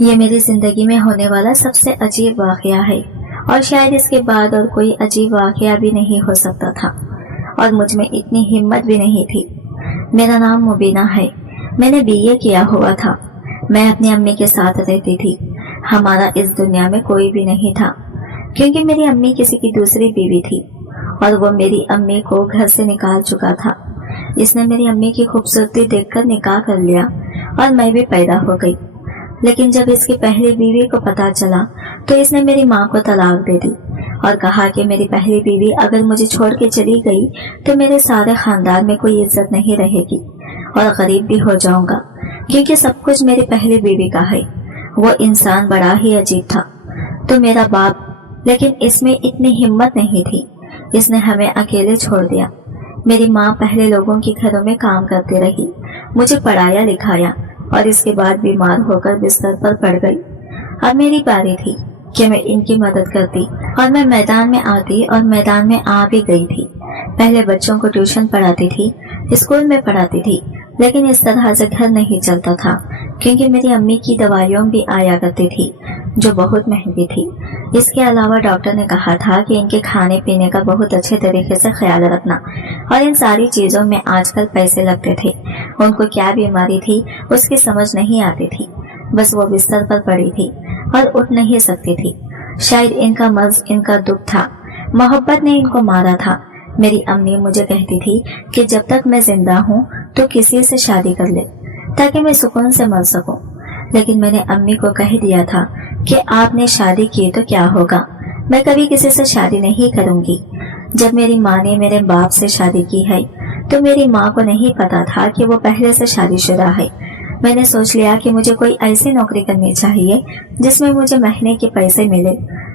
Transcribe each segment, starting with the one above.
یہ میری زندگی میں ہونے والا سب سے عجیب واقعہ ہے، اور شاید اس کے بعد اور کوئی عجیب واقعہ بھی نہیں ہو سکتا تھا، اور مجھ میں اتنی ہمت بھی نہیں تھی۔ میرا نام مبینہ ہے، میں نے BA کیا ہوا تھا۔ میں اپنی امی کے ساتھ رہتی تھی۔ ہمارا اس دنیا میں کوئی بھی نہیں تھا، کیونکہ میری امی کسی کی دوسری بیوی تھی، اور وہ میری امی کو گھر سے نکال چکا تھا۔ اس نے میری امی کی خوبصورتی دیکھ کر نکاح کر لیا، اور میں بھی پیدا ہو گئی۔ لیکن جب اس کی پہلی بیوی کو پتا چلا تو اس نے میری ماں کو طلاق دے دی، اور کہا کہ میری پہلی بیوی اگر مجھے چھوڑ کے چلی گئی تو میرے سارے خاندان میں کوئی عزت نہیں رہے گی، اور غریب بھی ہو جاؤں گا، کیونکہ سب کچھ میری پہلی بیوی کا ہے۔ وہ انسان بڑا ہی عجیب تھا، تو میرا باپ، لیکن اس میں اتنی ہمت نہیں تھی۔ اس نے ہمیں اکیلے چھوڑ دیا۔ میری ماں پہلے لوگوں کے گھروں میں کام کرتی رہی، مجھے پڑھایا لکھایا، اور اس کے بعد بیمار ہو کر بستر پر پڑ گئی۔ اب میری باری تھی کہ میں ان کی مدد کرتی، اور میں میدان میں آتی، اور میدان میں آ بھی گئی تھی۔ پہلے بچوں کو ٹیوشن پڑھاتی تھی، اسکول میں پڑھاتی تھی، لیکن اس طرح سے گھر نہیں چلتا تھا، کیونکہ میری امی کی دوائیوں بھی آیا کرتی تھی جو بہت مہنگی تھی۔ اس کے علاوہ ڈاکٹر نے کہا تھا کہ ان کے کھانے پینے کا بہت اچھے طریقے سے خیال رکھنا، اور ان ساری چیزوں میں آج کل پیسے لگتے تھے۔ ان کو کیا بیماری تھی اس کی سمجھ نہیں آتی تھی، بس وہ بستر پر پڑی تھی اور اٹھ نہیں سکتی تھی۔ شاید ان کا مرض ان کا دکھ تھا، محبت نے ان کو مارا تھا۔ میری امی مجھے کہتی تھی کہ جب تک میں زندہ ہوں تو کسی سے شادی کر لے تاکہ میں سکون سے مر سکوں، لیکن میں نے امی کو کہہ دیا تھا کہ آپ نے شادی کی تو کیا ہوگا، میں کبھی کسی سے شادی نہیں کروں گی۔ جب میری ماں نے میرے باپ سے شادی کی ہے تو میری ماں کو نہیں پتا تھا کہ وہ پہلے سے شادی شدہ ہے۔ میں نے سوچ لیا کہ مجھے کوئی ایسی نوکری کرنی چاہیے جس میں مجھے مہینے کے پیسے ملے۔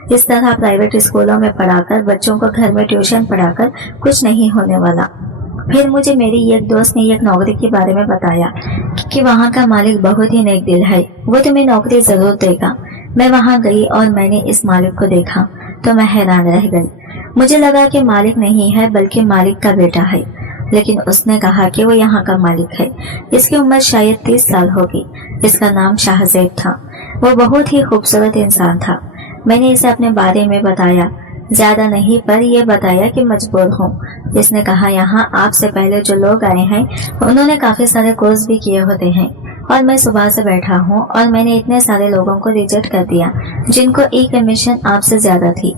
اس طرح پرائیویٹ اسکولوں میں پڑھا کر، بچوں کو گھر میں ٹیوشن پڑھا کر کچھ نہیں ہونے والا۔ پھر مجھے میری ایک دوست نے ایک نوکری کے بارے میں بتایا کہ وہاں کا مالک بہت ہی نیک دل ہے، وہ تمہیں نوکری ضرور دے گا۔ میں وہاں گئی اور میں نے اس مالک کو دیکھا تو میں حیران رہ گئی۔ مجھے لگا کہ مالک نہیں ہے بلکہ مالک کا بیٹا ہے، لیکن اس نے کہا کہ وہ یہاں کا مالک ہے۔ اس کی عمر شاید 30 سال ہوگی۔ اس کا نام شاہ زیب تھا۔ وہ بہت ہی خوبصورت انسان تھا۔ میں نے اسے اپنے بارے میں بتایا، زیادہ نہیں پر یہ بتایا کہ مجبور ہوں۔ اس نے کہا یہاں آپ سے پہلے جو لوگ آئے ہیں انہوں نے کافی سارے کورس بھی کیے ہوتے ہیں، اور میں صبح سے بیٹھا ہوں اور میں نے اتنے سارے لوگوں کو ریجیکٹ کر دیا جن کو کمیشن آپ سے زیادہ تھی،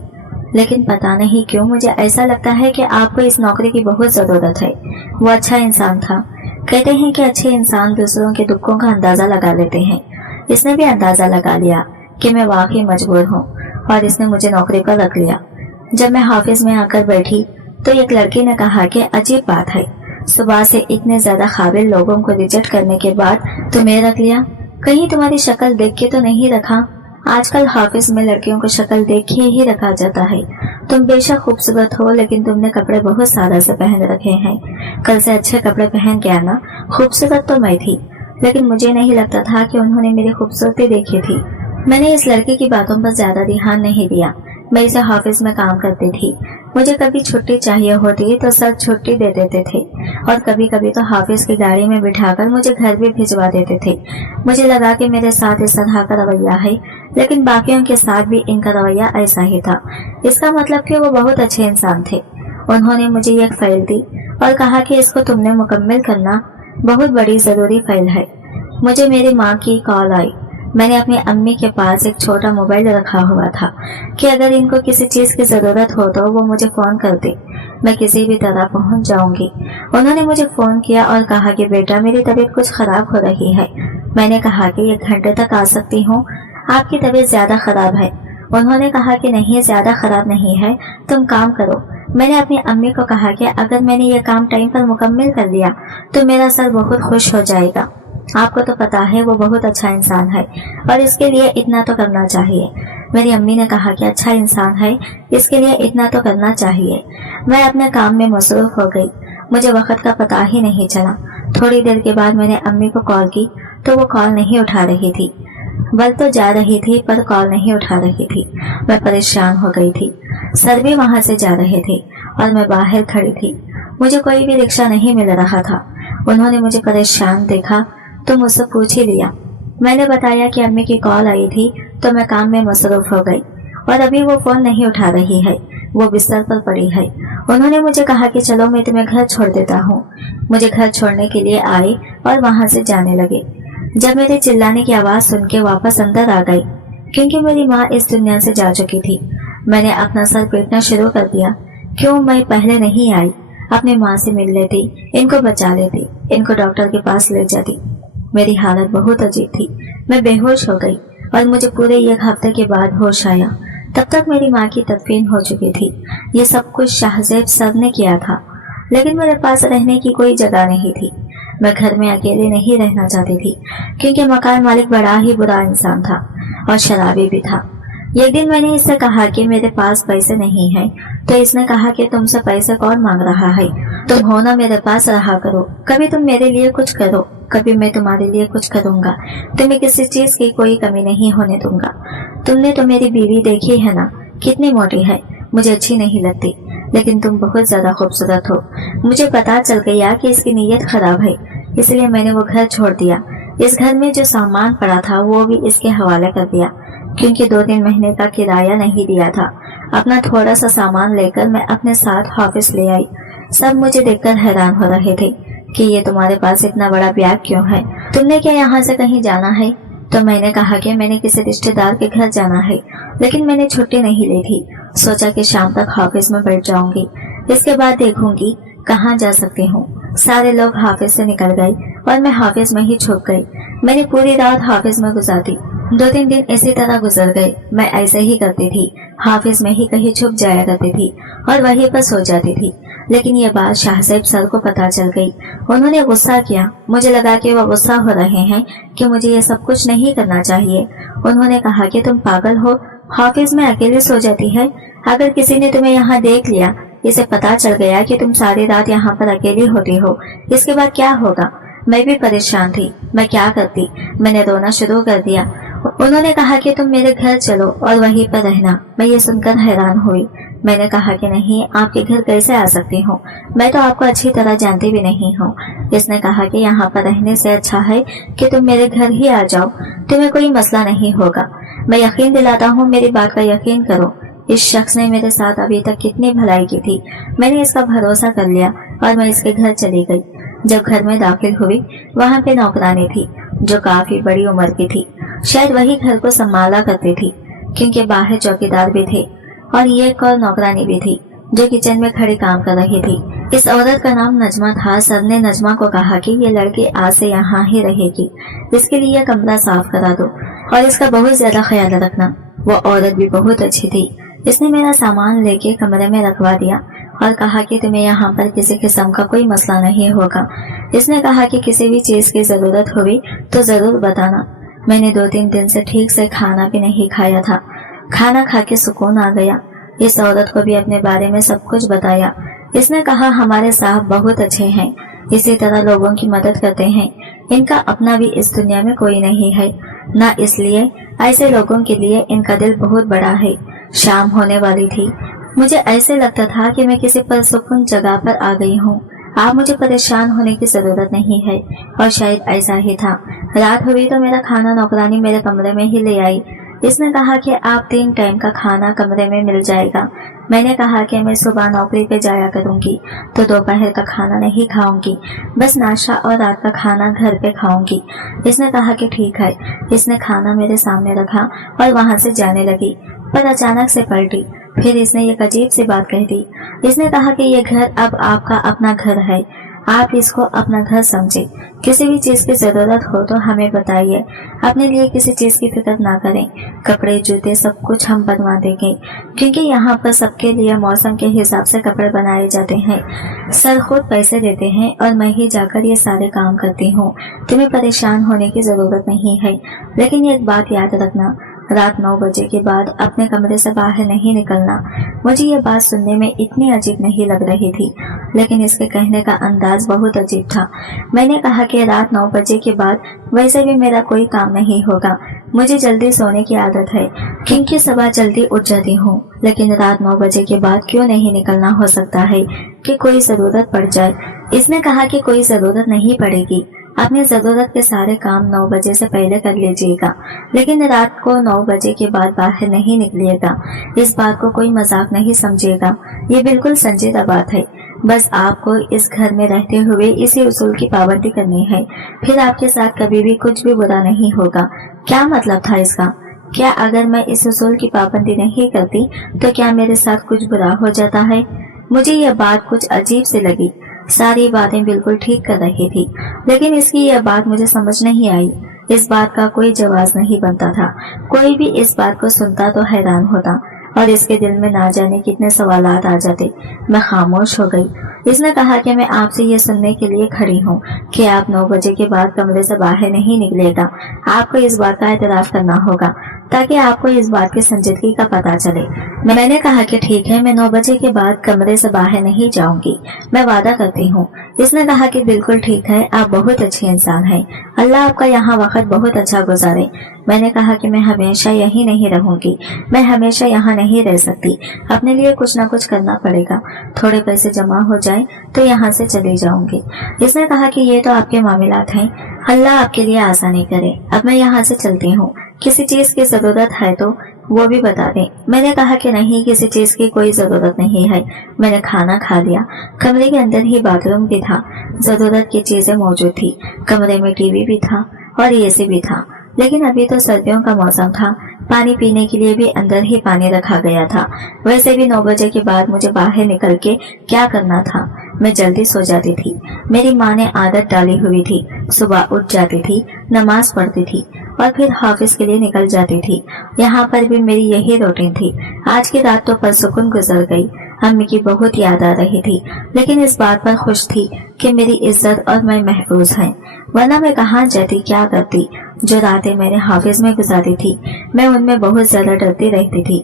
لیکن پتا نہیں کیوں مجھے ایسا لگتا ہے کہ آپ کو اس نوکری کی بہت ضرورت ہے۔ وہ اچھا انسان تھا۔ کہتے ہیں کہ اچھے انسان دوسروں کے دکھوں کا اندازہ لگا لیتے ہیں۔ اس نے بھی اندازہ لگا لیا کہ میں واقعی مجبور ہوں، اور اس نے مجھے نوکری پر رکھ لیا۔ جب میں آفس میں آ کر بیٹھی تو ایک لڑکی نے کہا کہ عجیب بات ہے، صبح سے اتنے زیادہ قابل لوگوں کو ریجیکٹ کرنے کے بعد تمہیں رکھ لیا، کہیں تمہاری شکل دیکھ کے تو نہیں رکھا؟ آج کل آفس میں لڑکیوں کو شکل دیکھ کے ہی رکھا جاتا ہے۔ تم بے شک خوبصورت ہو، لیکن تم نے کپڑے بہت سادہ سے پہن رکھے ہیں۔ کل سے اچھے کپڑے پہن کے آنا۔ خوبصورت تو میں تھی، لیکن مجھے نہیں لگتا تھا کہ انہوں نے میری خوبصورتی دیکھی تھی۔ میں نے اس لڑکی کی باتوں پر زیادہ دھیان نہیں دیا۔ میں اسے آفس میں کام کرتی تھی۔ مجھے کبھی چھٹی چاہیے ہوتی تو سر چھٹی دے دیتے تھے، اور کبھی کبھی تو آفس کی گاڑی میں بٹھا کر مجھے گھر بھی بھجوا دیتے تھے۔ مجھے لگا کہ میرے ساتھ اس طرح کا رویہ ہے، لیکن باقیوں کے ساتھ بھی ان کا رویہ ایسا ہی تھا۔ اس کا مطلب کہ وہ بہت اچھے انسان تھے۔ انہوں نے مجھے ایک فائل دی اور کہا کہ اس کو تم نے مکمل کرنا، بہت بڑی ضروری فائل ہے۔ مجھے میری ماں کی کال آئی۔ میں نے اپنی امی کے پاس ایک چھوٹا موبائل رکھا ہوا تھا کہ اگر ان کو کسی چیز کی ضرورت ہو تو وہ مجھے فون کر دے، میں کسی بھی طرح پہنچ جاؤں گی۔ انہوں نے مجھے فون کیا اور کہا کہ بیٹا میری طبیعت کچھ خراب ہو رہی ہے۔ میں نے کہا کہ 1 گھنٹے تک آ سکتی ہوں، آپ کی طبیعت زیادہ خراب ہے۔ انہوں نے کہا کہ نہیں، زیادہ خراب نہیں ہے، تم کام کرو۔ میں نے اپنی امی کو کہا کہ اگر میں نے یہ کام ٹائم پر مکمل کر لیا تو میرا سر بہت خوش ہو جائے گا۔ آپ کو تو پتا ہے وہ بہت اچھا انسان ہے، اور اس کے لیے اتنا تو کرنا چاہیے۔ میری امی نے کہا کہ اچھا انسان ہے، اس کے لیے اتنا تو کرنا چاہیے۔ میں اپنے کام میں مصروف ہو گئی، مجھے وقت کا پتہ ہی نہیں چلا۔ تھوڑی دیر کے بعد میں نے امی کو کال کی تو وہ کال نہیں اٹھا رہی تھی۔ بل تو جا رہی تھی پر کال نہیں اٹھا رہی تھی۔ میں پریشان ہو گئی تھی۔ سر بھی وہاں سے جا رہے تھے اور میں باہر کھڑی تھی۔ مجھے کوئی بھی رکشہ نہیں مل رہا تھا۔ انہوں نے مجھے پریشان دیکھا تو مجھ سے پوچھ ہی لیا میں نے بتایا کہ امی کی کال آئی تھی تو میں کام میں مصروف ہو گئی اور ابھی وہ فون نہیں اٹھا رہی ہے، وہ بستر پر پڑی ہے۔ انہوں نے مجھے کہا کہ چلو میں تمہیں گھر چھوڑ دیتا ہوں۔ مجھے گھر چھوڑنے کے لیے آئے اور وہاں سے جانے لگے۔ جب میرے چلانے کی آواز سن کے واپس اندر آ گئی کیونکہ میری ماں اس دنیا سے جا چکی تھی۔ میں نے اپنا سر پیٹنا شروع کر دیا، کیوں میں پہلے نہیں آئی؟ اپنی ماں سے مل لیتی، ان کو بچا لیتی، ان کو ڈاکٹر کے پاس لے جاتی۔ میری حالت بہت عجیب تھی، میں بے ہوش ہو گئی اور مجھے پورے 1 ہفتے کے بعد ہوش آیا۔ تب تک میری ماں کی تدفین ہو چکی تھی۔ یہ سب کچھ شاہزیب سر نے کیا تھا، لیکن میرے پاس رہنے کی کوئی جگہ نہیں تھی۔ میں گھر میں اکیلے نہیں رہنا چاہتی تھی کیونکہ مکان مالک بڑا ہی برا انسان تھا اور شرابی بھی تھا۔ ایک دن میں نے اس سے کہا کہ میرے پاس پیسے نہیں ہیں، تو اس نے کہا کہ تم سے پیسے کون مانگ رہا ہے؟ تم ہو نا میرے پاس رہا کرو، کبھی تم میرے لیے کچھ کرو، کبھی میں تمہارے لیے کچھ کروں گا، تمہیں کسی چیز کی کوئی کمی نہیں ہونے دوں گا۔ تم نے تو میری بیوی دیکھی ہے نا، کتنی موٹی ہے، مجھے اچھی نہیں لگتی، لیکن تم بہت زیادہ خوبصورت ہو۔ مجھے پتا چل گیا کہ اس کی نیت خراب ہے، اس لیے میں نے وہ گھر چھوڑ دیا۔ اس گھر میں جو سامان پڑا تھا وہ بھی اس کے حوالے کر دیا کیونکہ 2-3 مہینے کا کرایہ نہیں دیا تھا۔ اپنا تھوڑا سا سامان لے کر میں اپنے ساتھ آفس لے آئی۔ سب مجھے دیکھ کر حیران ہو رہے تھے کہ یہ تمہارے پاس اتنا بڑا بیگ کیوں ہے؟ تم نے کیا یہاں سے کہیں جانا ہے؟ تو میں نے کہا کہ میں نے کسی رشتے دار کے گھر جانا ہے، لیکن میں نے چھٹی نہیں لی تھی، سوچا کہ شام تک آفس میں بیٹھ جاؤں گی، اس کے بعد دیکھوں گی کہاں جا سکتی ہوں۔ سارے لوگ آفس سے نکل گئے اور میں آفس میں ہی چھپ گئی۔ میں نے پوری رات آفس میں گزاری۔ 2-3 دن اسی طرح گزر گئے۔ میں ایسے ہی کرتی تھی، آفس میں ہی کہیں چھپ جایا کرتی تھی اور وہیں پر سو جاتی تھی۔ لیکن یہ بات شاہزیب سر کو پتا چل گئی۔ انہوں نے غصہ کیا، مجھے لگا کہ وہ غصہ ہو رہے ہیں کہ مجھے یہ سب کچھ نہیں کرنا چاہیے۔ انہوں نے کہا کہ تم پاگل ہو، آفس میں اکیلے سو جاتی ہے، اگر کسی نے تمہیں یہاں دیکھ لیا، اسے پتا چل گیا کہ تم ساری رات یہاں پر اکیلی ہوتی ہو، اس کے بعد کیا ہوگا؟ میں بھی پریشان تھی، میں کیا کرتی؟ میں نے رونا شروع کر دیا۔ انہوں نے کہا کہ تم میرے گھر چلو اور وہیں پر رہنا۔ میں یہ سن کر حیران ہوئی۔ میں نے کہا کہ نہیں، آپ کے گھر کیسے آ سکتی ہوں؟ میں تو آپ کو اچھی طرح جانتی بھی نہیں ہوں۔ اس نے کہا کہ یہاں پر رہنے سے اچھا ہے کہ تم میرے گھر ہی آ جاؤ، تمہیں کوئی مسئلہ نہیں ہوگا۔ میں یقین دلاتا ہوں، میری بات کا یقین کرو، اس شخص نے میرے ساتھ ابھی تک کتنی بھلائی کی تھی۔ میں نے اس کا بھروسہ کر لیا اور میں اس کے گھر چلی گئی۔ جب گھر میں داخل ہوئی، وہاں پہ نوکرانی تھی جو کافی بڑی عمر کی تھی، شاید وہی گھر کو سنبھالا کرتی تھی کیونکہ باہر چوکیدار بھی تھے اور ایک اور نوکرانی بھی تھی جو کچن میں کھڑی کام کر رہی تھی۔ اس عورت کا نام نجمہ تھا۔ سر نے نجمہ کو کہا کہ یہ لڑکی آج سے یہاں ہی رہے گی، اس کے لیے کمرہ صاف کرا دو اور اس کا بہت زیادہ خیال رکھنا۔ وہ عورت بھی بہت اچھی تھی۔ اس نے میرا سامان لے کے کمرے میں رکھوا دیا اور کہا کہ تمہیں یہاں پر کسی قسم کا کوئی مسئلہ نہیں ہوگا۔ اس نے کہا کہ کسی بھی چیز کی ضرورت ہوئی تو ضرور بتانا۔ میں نے 2-3 دن سے ٹھیک سے کھانا بھی نہیں کھایا تھا۔ کھانا کھا کے سکون آ گیا۔ اس عورت کو بھی اپنے بارے میں سب کچھ بتایا۔ اس نے کہا ہمارے صاحب بہت اچھے ہیں، اسی طرح لوگوں کی مدد کرتے ہیں، ان کا اپنا بھی اس دنیا میں کوئی نہیں ہے، نہ اس لیے ایسے لوگوں کے لیے ان کا دل بہت بڑا ہے۔ شام ہونے والی تھی، مجھے ایسے لگتا تھا کہ میں کسی پرسکون جگہ پر آ گئی ہوں۔ آپ مجھے پریشان ہونے کی ضرورت نہیں ہے، اور شاید ایسا ہی تھا۔ رات ہوئی تو میرا کھانا نوکرانی میرے کمرے میں ہی لے آئی۔ اس نے کہا کہ آپ 3 ٹائم کا کھانا کمرے میں مل جائے گا۔ میں نے کہا کہ میں صبح نوکری پہ جایا کروں گی تو دوپہر کا کھانا نہیں کھاؤں گی، بس ناشتہ اور رات کا کھانا گھر پہ کھاؤں گی۔ اس نے کہا کہ ٹھیک ہے۔ اس نے کھانا میرے سامنے رکھا اور وہاں سے جانے لگی، پر اچانک سے پلٹی۔ پھر اس نے ایک عجیب سی بات کہہ دی۔ اس نے کہا کہ یہ گھر اب آپ کا اپنا گھر ہے، آپ اس کو اپنا گھر سمجھے، کسی بھی چیز کی ضرورت ہو تو ہمیں بتائیے، اپنے لیے کسی چیز کی فکر نہ کریں، کپڑے جوتے سب کچھ ہم بنوا دیں گے، کیونکہ یہاں پر سب کے لیے موسم کے حساب سے کپڑے بنائے جاتے ہیں۔ سر خود پیسے دیتے ہیں اور میں ہی جا کر یہ سارے کام کرتی ہوں، تمہیں پریشان ہونے کی ضرورت نہیں ہے۔ لیکن ایک بات یاد رکھنا، رات 9 بجے کے بعد اپنے کمرے سے باہر نہیں نکلنا۔ مجھے یہ بات سننے میں اتنی عجیب نہیں لگ رہی تھی، لیکن اس کے کہنے کا انداز بہت عجیب تھا۔ میں نے کہا کہ رات 9 بجے کے بعد ویسے بھی میرا کوئی کام نہیں ہوگا، مجھے جلدی سونے کی عادت ہے کیونکہ صبح جلدی اٹھ جاتی ہوں، لیکن رات 9 بجے کے بعد کیوں نہیں نکلنا، ہو سکتا ہے کہ کوئی ضرورت پڑ جائے۔ اس نے کہا کہ کوئی ضرورت نہیں پڑے گی، अपनी जरूरत के सारे काम 9 बजे से पहले कर लीजिएगा, लेकिन रात को 9 बजे के बाद बाहर नहीं निकलिएगा। इस बात को कोई मजाक नहीं समझिएगा, ये बिल्कुल संजीदा बात है। बस आपको इस घर में रहते हुए इसी उसूल की पाबंदी करनी है, फिर आपके साथ कभी भी कुछ भी बुरा नहीं होगा। क्या मतलब था इसका? क्या अगर मैं इस उसूल की पाबंदी नहीं करती तो क्या मेरे साथ कुछ बुरा हो जाता है? मुझे यह बात कुछ अजीब सी लगी। सारी बातें बिल्कुल ठीक कर रही थी, लेकिन इसकी यह बात मुझे समझ नहीं आई। इस बात का कोई जवाब नहीं बनता था। कोई भी इस बात को सुनता तो हैरान होता और इसके दिल में ना जाने कितने सवालात आ जाते। मैं खामोश हो गई। इसने कहा कि मैं आपसे ये सुनने के लिए खड़ी हूँ कि आप 9 बजे के बाद कमरे से बाहर नहीं निकलेगा। आपको इस बात का एतराफ करना होगा ताकि आपको इस बात की संजीदगी का पता चले। मैंने कहा कि ठीक है, मैं 9 बजे के बाद कमरे से बाहर नहीं जाऊंगी, मैं वादा करती हूँ। इसने कहा कि बिल्कुल ठीक है, आप बहुत अच्छे इंसान हैं, अल्लाह आपका यहाँ वक्त बहुत अच्छा गुजारे। मैंने कहा कि मैं हमेशा यहीं नहीं रहूंगी, मैं हमेशा यहाँ नहीं रह सकती, अपने लिए कुछ न कुछ करना पड़ेगा। थोड़े पैसे जमा हो जाए तो यहाँ से चली जाऊंगी। इसने कहा कि ये तो आपके मामलात हैं, अल्लाह आपके लिए आसानी करे। अब मैं यहाँ से चलती हूँ, किसी चीज की जरूरत है तो वो भी बता दें। मैंने कहा कि नहीं, किसी चीज की कोई जरूरत नहीं है, मैंने खाना खा लिया। कमरे के अंदर ही बाथरूम भी था, जरूरत की चीजें मौजूद थी। कमरे में टीवी भी था और एसी भी था, लेकिन अभी तो सर्दियों का मौसम था। पानी पीने के लिए भी अंदर ही पानी रखा गया था। वैसे भी 9 बजे के बाद मुझे बाहर निकल के क्या करना था? मैं जल्दी सो जाती थी। मेरी माँ ने आदत डाली हुई थी, सुबह उठ जाती थी, नमाज पढ़ती थी और फिर ऑफिस के लिए निकल जाती थी। यहाँ पर भी मेरी यही रूटीन थी। आज की रात तो परसुकून गुजर गई। अम्मी की बहुत याद आ रही थी, लेकिन इस बात पर खुश थी कि मेरी इज्जत और मैं महफूज हैं। वरना मैं कहाँ जाती, क्या करती? जो रातें मैंने हाफिज में गुजारी थी, मैं उनमें बहुत ज्यादा डरती रहती थी।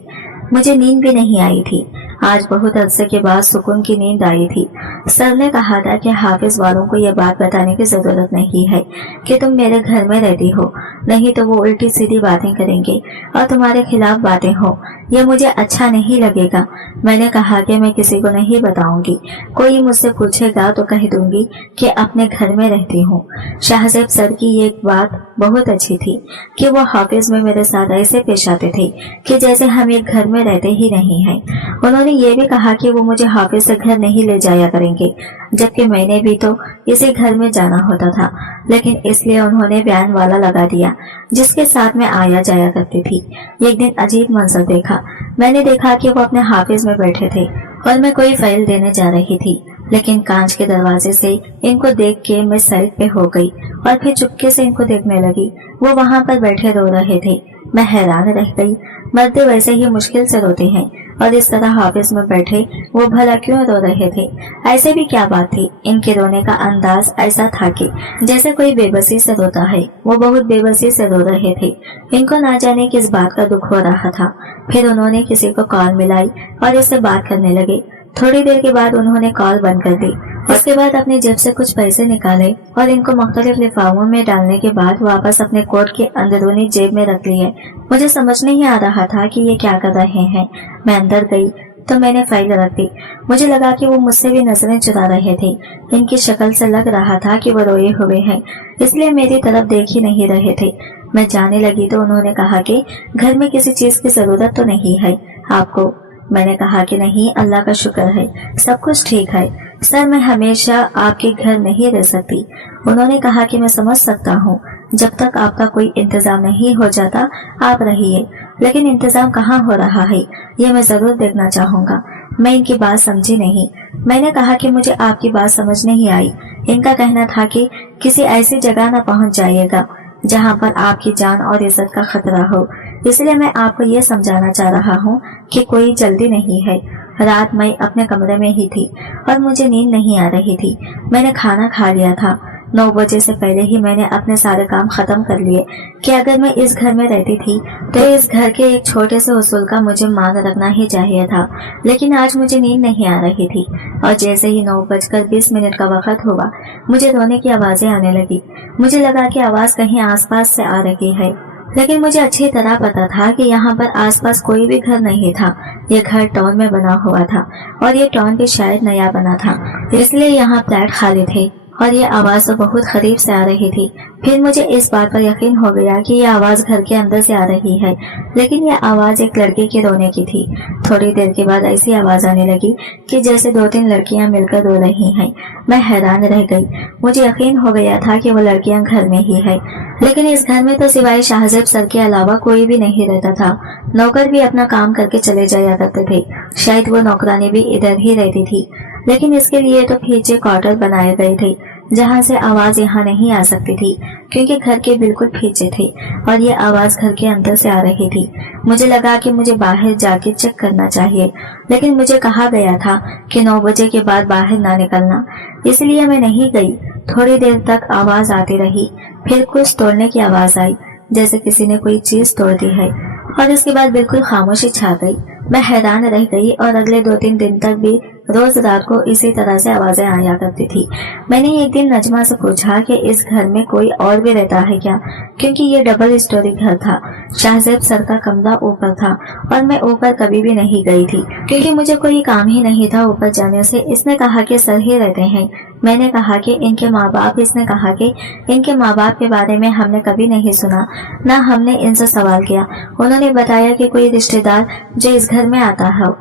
मुझे नींद भी नहीं आई थी। आज बहुत अरसे के बाद सुकून की नींद आई थी। सर ने कहा था कि हाफिज वालों को यह बात बताने की जरूरत नहीं है कि तुम मेरे घर में रहती हो, नहीं तो वो उल्टी सीधी बातें करेंगे और तुम्हारे खिलाफ बातें हो। यह मुझे अच्छा नहीं लगेगा। मैंने कहा कि मैं किसी को नहीं बताऊंगी। कोई मुझसे पूछेगा तो कह दूंगी कि अपने घर में रहती हूँ। शाहजेब सर की ये बात बहुत अच्छी थी कि वो हाफिज में मेरे साथ ऐसे पेश आते थे कि जैसे हम एक घर में रहते ही नहीं हैं। उन्होंने ये भी कहा कि वो मुझे हाफिज से घर नहीं ले जाया करेंगे, जबकि मैंने भी तो इसी घर में जाना होता था, लेकिन इसलिए उन्होंने बयान वाला लगा दिया जिसके साथ मैं आया जाया करती थी। एक दिन अजीब मंजर देखा। मैंने देखा कि वो अपने हाफिज में बैठे थे और मैं कोई फाइल देने जा रही थी, लेकिन कांच के दरवाजे से इनको देख के मैं साइड पे हो गई और फिर चुपके से इनको देखने लगी। वो वहाँ पर बैठे रो रहे थे। मैं हैरान रह गई। मर्द वैसे ही मुश्किल से रोते हैं और इस तरह ऑफिस में बैठे वो भला क्यों रो रहे थे? ऐसे भी क्या बात थी? इनके रोने का अंदाज ऐसा था कि जैसे कोई बेबसी से रोता है। वो बहुत बेबसी से रो रहे थे। इनको ना जाने किस बात का दुख हो रहा था। फिर उन्होंने किसी को कॉल मिलाई और इससे बात करने लगे। थोड़ी देर के बाद उन्होंने कॉल बंद कर दी। उसके बाद अपनी जेब से कुछ पैसे निकाले और इनको मुख्तलिफ लिफाफों में डालने के बाद वापस अपने कोट के अंदरूनी जेब में रख लिए। मुझे समझ नहीं आ रहा था कि ये क्या कर रहे हैं। मैं अंदर गई तो मैंने फाइल रख दी। मुझे लगा कि वो मुझसे भी नजरें चुरा रहे थे। इनकी शक्ल से लग रहा था कि वो रोए हुए हैं, इसलिए मेरी तरफ देख ही नहीं रहे थे। मैं जाने लगी तो उन्होंने कहा कि घर में किसी चीज की जरूरत तो नहीं है आपको? मैंने कहा कि नहीं, अल्लाह का शुक्र है, सब कुछ ठीक है। सर, मैं हमेशा आपके घर नहीं रह सकती। उन्होंने कहा कि मैं समझ सकता हूँ, जब तक आपका कोई इंतजाम नहीं हो जाता आप रहिए, लेकिन इंतजाम कहाँ हो रहा है ये मैं जरूर देखना चाहूँगा। मैं इनकी बात समझी नहीं। मैंने कहा कि मुझे आपकी बात समझ नहीं आई। इनका कहना था कि किसी ऐसी जगह न पहुँच जाइएगा जहाँ पर आपकी जान और इज्जत का खतरा हो, इसलिए मैं आपको ये समझाना चाह रहा हूँ कि कोई जल्दी नहीं है। रात मैं अपने कमरे में ही थी और मुझे नींद नहीं आ रही थी। मैंने खाना खा लिया था। 9 बजे से पहले ही मैंने अपने सारे काम खत्म कर लिए कि अगर मैं इस घर में रहती थी तो इस घर के एक छोटे से उसूल का मुझे मान रखना ही चाहिए था। लेकिन आज मुझे नींद नहीं आ रही थी और जैसे ही 9:20 का वक्त हुआ, मुझे रोने की आवाजें आने लगी। मुझे लगा कि आवाज कहीं आसपास से आ रही है, लेकिन मुझे अच्छी तरह पता था कि यहाँ पर आसपास कोई भी घर नहीं था। ये घर टाउन में बना हुआ था और ये टाउन भी शायद नया बना था, इसलिए यहाँ फ्लैट खाली थे और ये आवाज तो बहुत करीब से आ रही थी। फिर मुझे इस बात पर यकीन हो गया कि ये आवाज घर के अंदर से आ रही है, लेकिन ये आवाज एक लड़के के रोने की थी। थोड़ी देर के बाद ऐसी आवाज आने लगी कि जैसे 2-3 लड़कियां मिलकर रो रही हैं। मैं हैरान रह गई। मुझे यकीन हो गया था कि वो लड़कियां घर में ही है, लेकिन इस घर में तो सिवाय शाहजेब सर के अलावा कोई भी नहीं रहता था। नौकर भी अपना काम करके चले जाया करते थे। शायद वो नौकरानी भी इधर ही रहती थी, लेकिन इसके लिए तो पीछे क्वार्टर बनाए गए थे जहाँ से आवाज यहाँ नहीं आ सकती थी, क्योंकि घर के बिल्कुल पीछे थे और ये आवाज घर के अंदर से आ रही थी। मुझे लगा कि मुझे बाहर जाके चेक करना चाहिए, लेकिन मुझे कहा गया था कि 9 बजे के बाद बाहर ना निकलना, इसलिए मैं नहीं गई। थोड़ी देर तक आवाज आती रही, फिर कुछ तोड़ने की आवाज आई, जैसे किसी ने कोई चीज तोड़ दी है, और इसके बाद बिल्कुल खामोशी छा गई। मैं हैरान रह गई और अगले 2-3 दिन तक भी रोज रात को इसी तरह से आवाजें आया करती थी। मैंने एक दिन नजमा से पूछा कि इस घर में कोई और भी रहता है क्या, क्योंकि ये डबल स्टोरी घर था। शाहजेब सर का कमरा ऊपर था और मैं ऊपर कभी भी नहीं गई थी, क्योंकि मुझे कोई काम ही नहीं था ऊपर जाने से। इसने कहा कि सर ही रहते हैं। मैंने कहा कि इनके माँ बाप। इसने कहा कि इनके माँ बाप के बारे में हमने कभी नहीं सुना, ना हमने इनसे सवाल किया। उन्होंने बताया कि कोई रिश्तेदार जो इस घर में आता है।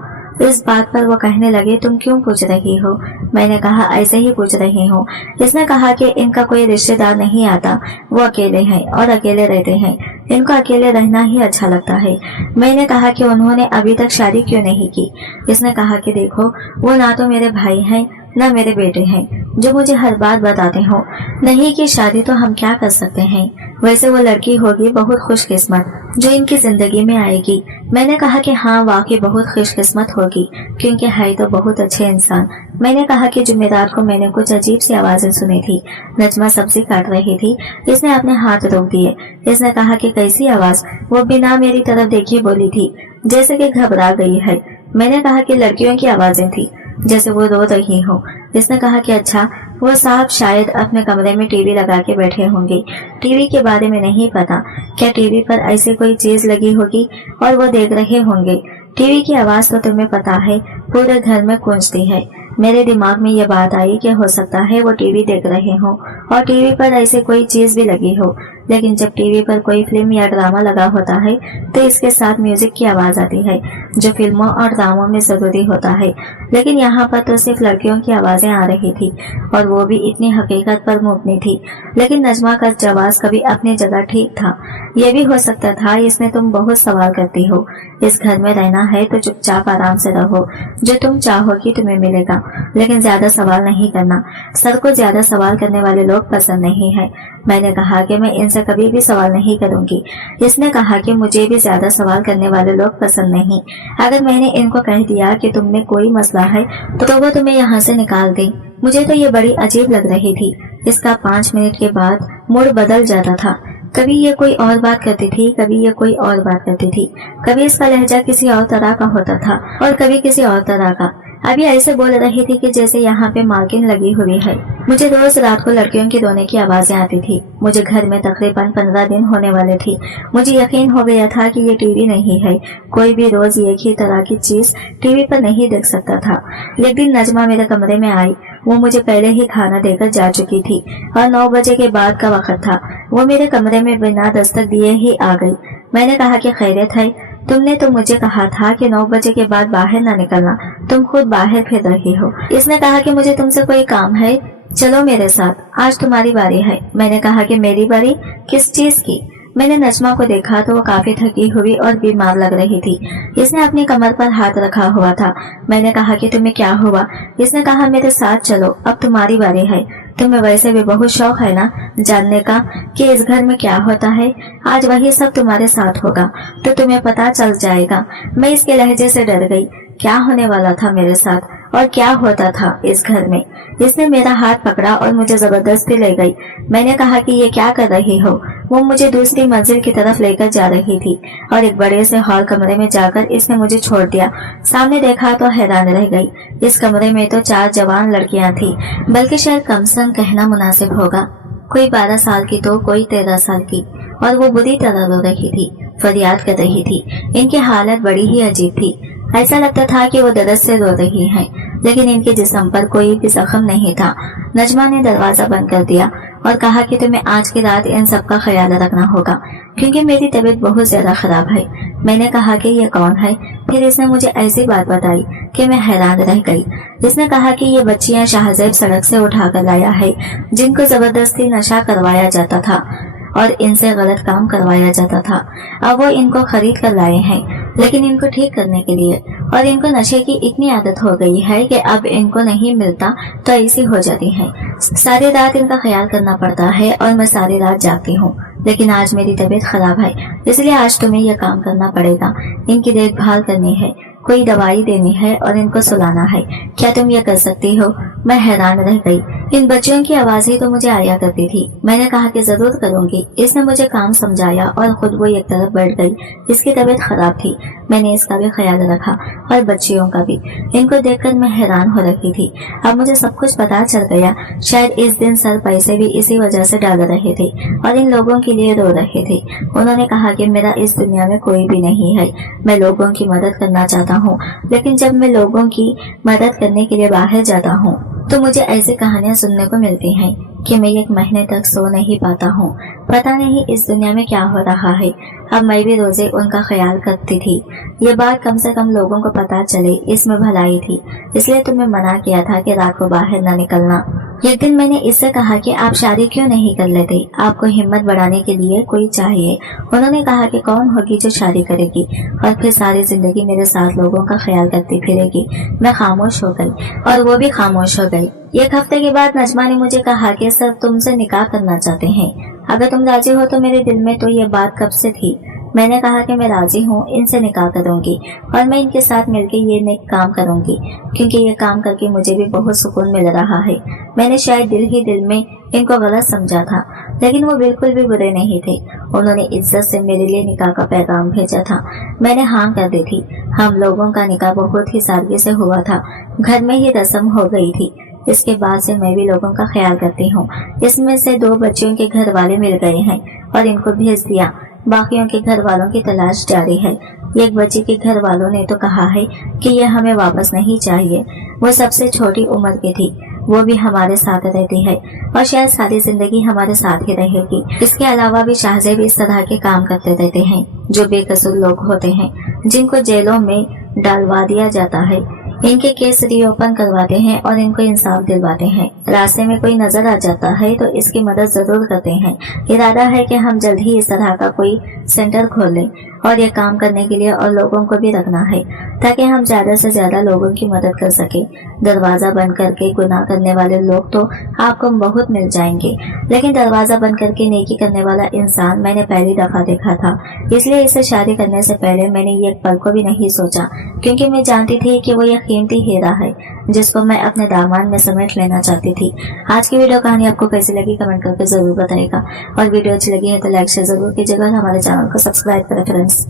इस बात पर वो कहने लगे, तुम क्यों पूछ रही हो? मैंने कहा, ऐसे ही पूछ रही हूँ। इसने कहा कि इनका कोई रिश्तेदार नहीं आता, वो अकेले हैं और अकेले रहते हैं। इनको अकेले रहना ही अच्छा लगता है। मैंने कहा कि उन्होंने अभी तक शादी क्यों नहीं की? इसने कहा कि देखो, वो ना तो मेरे भाई हैं न मेरे बेटे हैं, जो मुझे हर बात बताते हो। नहीं की शादी तो हम क्या कर सकते हैं। वैसे वो लड़की होगी बहुत खुशकिस्मत जो इनकी जिंदगी में आएगी। मैंने कहा कि हाँ, वाकई बहुत खुशकिस्मत होगी, क्योंकि है तो बहुत अच्छे इंसान। मैंने कहा कि जुमेरात को मैंने कुछ अजीब सी आवाजें सुनी थी। नजमा सब्जी काट रही थी। इसने अपने हाथ रोक दिए। इसने कहा कि कैसी आवाज? वो बिना मेरी तरफ देखे बोली थी, जैसे कि घबरा गई है। मैंने कहा कि लड़कियों की आवाजें थी, जैसे वो रो रही हो। इसने कहा कि अच्छा, वो साहब शायद अपने कमरे में टीवी लगा के बैठे होंगे। टीवी के बारे में नहीं पता, क्या टीवी पर ऐसी कोई चीज लगी होगी और वो देख रहे होंगे। टीवी की आवाज तो तुम्हें पता है पूरे घर में गूंजती है। मेरे दिमाग में ये बात आई कि हो सकता है वो टीवी देख रहे हो और टीवी पर ऐसे कोई चीज भी लगी हो, लेकिन जब टीवी पर कोई फिल्म या ड्रामा लगा होता है तो इसके साथ म्यूजिक की आवाज आती है, जो फिल्मों और ड्रामों में जरूरी होता है। लेकिन यहाँ पर तो सिर्फ लड़कियों की आवाजें आ रही थी, और वो भी इतनी हकीकत पर मुबनी थी। लेकिन नजमा का जवाब कभी अपनी जगह ठीक था। ये भी हो सकता था इसमें तुम बहुत सवाल करती हो। इस घर में रहना है तो चुपचाप आराम से रहो, जो तुम चाहोगी तुम्हें मिलेगा, लेकिन ज्यादा सवाल नहीं करना। सर को ज्यादा सवाल करने वाले लोग पसंद नहीं है। मैंने कहा कि मैं इनसे कभी भी सवाल नहीं करूंगी। इसने कहा कि मुझे भी ज्यादा सवाल करने वाले लोग पसंद नहीं। अगर मैंने इनको कह दिया कि तुम में कोई मसला है तो वो तुम्हें यहाँ से निकाल दें। मुझे तो ये बड़ी अजीब लग रही थी। इसका 5 मिनट के बाद मूड बदल जाता था। कभी ये कोई और बात करती थी, कभी ये कोई और बात करती थी। कभी इसका लहजा किसी और तरह का होता था और कभी किसी और तरह का। अभी ऐसे बोल रही थी कि जैसे यहाँ पे मार्किंग लगी हुई है। मुझे रोज रात को लड़कियों की रोने की आवाजें आती थी। मुझे घर में तकरीबन 15 दिन होने वाले थे। मुझे यकीन हो गया था कि ये टीवी नहीं है। कोई भी रोज एक ही तरह की चीज टीवी पर नहीं देख सकता था। एक दिन नजमा मेरे कमरे में आई। वो मुझे पहले ही खाना देकर जा चुकी थी और 9 बजे के बाद का वक्त था। वो मेरे कमरे में बिना दस्तक दिए ही आ गई। मैंने कहा कि खैरियत है? तुमने तो मुझे कहा था कि 9 बजे के बाद बाहर ना निकलना, तुम खुद बाहर फिर रही हो। इसने कहा कि मुझे तुमसे कोई काम है, चलो मेरे साथ, आज तुम्हारी बारी है। मैंने कहा कि मेरी बारी? किस चीज की? मैंने नजमा को देखा तो वो काफी थकी हुई और बीमार लग रही थी। इसने अपनी कमर पर हाथ रखा हुआ था। मैंने कहा कि तुम्हें क्या हुआ? इसने कहा मेरे साथ चलो, अब तुम्हारी बारी है। तुम्हें वैसे भी बहुत शौक है ना जानने का कि इस घर में क्या होता है। आज वही सब तुम्हारे साथ होगा तो तुम्हें पता चल जाएगा। मैं इसके लहजे से डर गई। क्या होने वाला था मेरे साथ और क्या होता था इस घर में? इसने मेरा हाथ पकड़ा और मुझे जबरदस्ती ले गई। मैंने कहा कि ये क्या कर रही हो? वो मुझे दूसरी मंजिल की तरफ लेकर जा रही थी और एक बड़े से हॉल कमरे में जाकर इसने मुझे छोड़ दिया। सामने देखा तो हैरान रह गई। इस कमरे में तो 4 जवान लड़कियां थी, बल्कि शायद कम से कम कहना मुनासिब होगा। कोई 12 साल की तो कोई 13 साल की, और वो बुरी तरह रो रही थी, फरियाद कर रही थी। इनकी हालत बड़ी ही अजीब थी। ऐसा लगता था कि वो दर्द से रो रही हैं। लेकिन इनके जिस्म पर कोई भी जख्म नहीं था। नजमा ने दरवाजा बंद कर दिया और कहा कि तुम्हें आज की रात इन सब का ख्याल रखना होगा क्योंकि मेरी तबीयत बहुत ज्यादा खराब है। मैंने कहा कि ये कौन है? फिर इसने मुझे ऐसी बात बताई कि मैं हैरान रह गई। इसने कहा कि ये बच्चियां शाहजेब सड़क से उठाकर लाया है जिनको जबरदस्ती नशा करवाया जाता था और इनसे गलत काम करवाया जाता था। अब वो इनको खरीद कर लाए हैं लेकिन इनको ठीक करने के लिए, और इनको नशे की इतनी आदत हो गई है कि अब इनको नहीं मिलता तो ऐसी हो जाती है। सारी रात इनका ख्याल करना पड़ता है और मैं सारी रात जागती हूँ, लेकिन आज मेरी तबीयत खराब है इसलिए आज तुम्हें यह काम करना पड़ेगा। इनकी देखभाल करनी है, कोई दवाई देनी है और इनको सुलाना है। क्या तुम ये कर सकती हो? मैं हैरान रह गई। इन बच्चों की आवाजें तो मुझे आया करती थी। मैंने कहा कि जरूर करूंगी। इसने मुझे काम समझाया और खुद वो एक तरफ बैठ गई। इसकी तबीयत खराब थी, मैंने इसका भी ख्याल रखा और बच्चियों का भी। इनको देखकर मैं हैरान हो रही थी। अब मुझे सब कुछ पता चल गया। शायद इस दिन सर पैसे भी इसी वजह से डाल रहे थे और इन लोगों के लिए रो रहे थे। उन्होंने कहा कि मेरा इस दुनिया में कोई भी नहीं है, मैं लोगों की मदद करना चाहता हूँ, लेकिन जब मैं लोगों की मदद करने के लिए बाहर जाता हूँ तो मुझे ऐसी कहानियां सुनने को मिलती हैं कि मैं 1 महीने तक सो नहीं पाता हूँ। पता नहीं इस दुनिया में क्या हो रहा है। अब मैं भी रोजे उनका ख्याल करती थी। ये बात कम से कम लोगों को पता चले, इसमें भलाई थी। इसलिए तुम्हें मना किया था कि रात को बाहर न निकलना। एक दिन मैंने इससे कहा कि आप शादी क्यों नहीं कर लेते, आपको हिम्मत बढ़ाने के लिए कोई चाहिए। उन्होंने कहा कि कौन होगी जो शादी करेगी और फिर सारी जिंदगी मेरे साथ लोगों का ख्याल करती फिरेगी। मैं खामोश हो गई और वो भी खामोश हो गई। 1 हफ्ते के बाद नजमा ने मुझे कहा कि सर तुमसे निकाह करना चाहते हैं, अगर तुम राजी हो तो। मेरे दिल में तो ये बात कब से थी। मैंने कहा कि मैं राजी हूँ, इनसे निकाह करूंगी और मैं इनके साथ मिलकर ये नेक काम करूंगी क्योंकि ये काम करके मुझे भी बहुत सुकून मिल रहा है। मैंने शायद दिल ही दिल में इनको गलत समझा था, लेकिन वो बिल्कुल भी बुरे नहीं थे। उन्होंने इज्जत से मेरे लिए निकाह का पैगाम भेजा था। मैंने हाँ कर दी थी। हम लोगों का निकाह बहुत ही सादगी से हुआ था, घर में ही रस्म हो गई थी। इसके बाद से मैं भी लोगों का ख्याल करती हूँ। इसमें से 2 बच्चियों के घर वाले मिल गए हैं और इनको भेज दिया। बाकियों के घर वालों की तलाश जारी है। 1 बच्ची के घर वालों ने तो कहा है कि यह हमें वापस नहीं चाहिए। वो सबसे छोटी उम्र की थी, वो भी हमारे साथ रहती है और शायद सारी जिंदगी हमारे साथ ही रहेगी। इसके अलावा भी शाहजेब इस तरह के काम करते रहते हैं जो बेकसूर लोग होते हैं, जिनको जेलों में डालवा दिया जाता है। इनके केस रीओपन करवाते हैं और इनको इंसाफ दिलवाते हैं। रास्ते में कोई नजर आ जाता है तो इसकी मदद जरूर करते हैं। इरादा है कि हम जल्द ही इस तरह का कोई सेंटर खोल लें और ये काम करने के लिए और लोगों को भी रखना है ताकि हम ज्यादा से ज्यादा लोगों की मदद कर सके। दरवाजा बंद करके गुनाह करने वाले लोग तो आपको बहुत मिल जाएंगे, लेकिन दरवाजा बंद करके नेकी करने वाला इंसान मैंने पहली दफा देखा था। इसलिए इसे शादी करने से पहले मैंने ये पल को भी नहीं सोचा क्योंकि मैं जानती थी कि वो ये कीमती हीरा है जिसको मैं अपने दामन में समेट लेना चाहती थी। आज की वीडियो कहानी आपको कैसी लगी कमेंट करके जरूर बताइएगा और वीडियो अच्छी लगी है तो लाइक शेयर जरूर कीजिएगा और हमारे चैनल को सब्सक्राइब करें फ्रेंड्स।